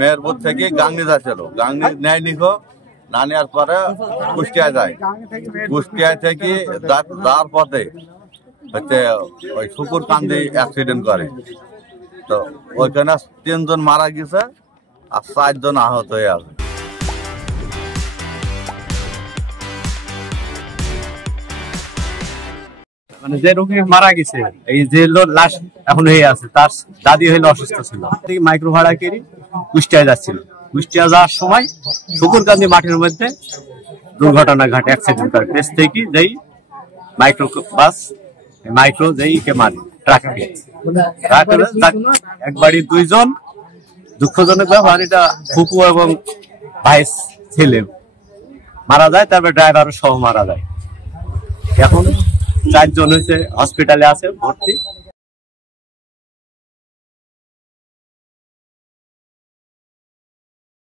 মেহেরপুর থেকে গাংনি যাচ্ছিল, গাংনি নেয় লিখো, না নেওয়ার পরে কুষ্টিয়ায় যায়। কুষ্টিয়া থেকে যাওয়ার পথে হচ্ছে ওই শুকুরকান্দি অ্যাক্সিডেন্ট করে। তো ওইখানে 3 জন মারা গেছে আর 4 জন আহত হয়ে আছে। মানে যে রোগী মারা গেছে, এই যে লাশ এখন হয়ে আছে, তার দাদি হইলে অসুস্থ ছিল, মাইক্রো ভাড়া কেরি কুষ্টিয়া যাচ্ছিল। কুষ্টিয়া যাওয়ার সময় শুকুরকান্দি মাঠের মধ্যে দুর্ঘটনা ঘটে, অ্যাক্সিডেন্ট করে। পেছ থেকে যেই মাইক্রো বাস মাইক্রো যেই কে মারে ট্রাককে, এক বাড়ির 2 জন। দুঃখজনক ব্যাপার, এটা ফুপু এবং ভাইস ছেলে মারা যায়, তারপরে ড্রাইভারও সহ মারা যায়। এখন 4 জন হয়েছে, হসপিটালে আছে ভর্তি।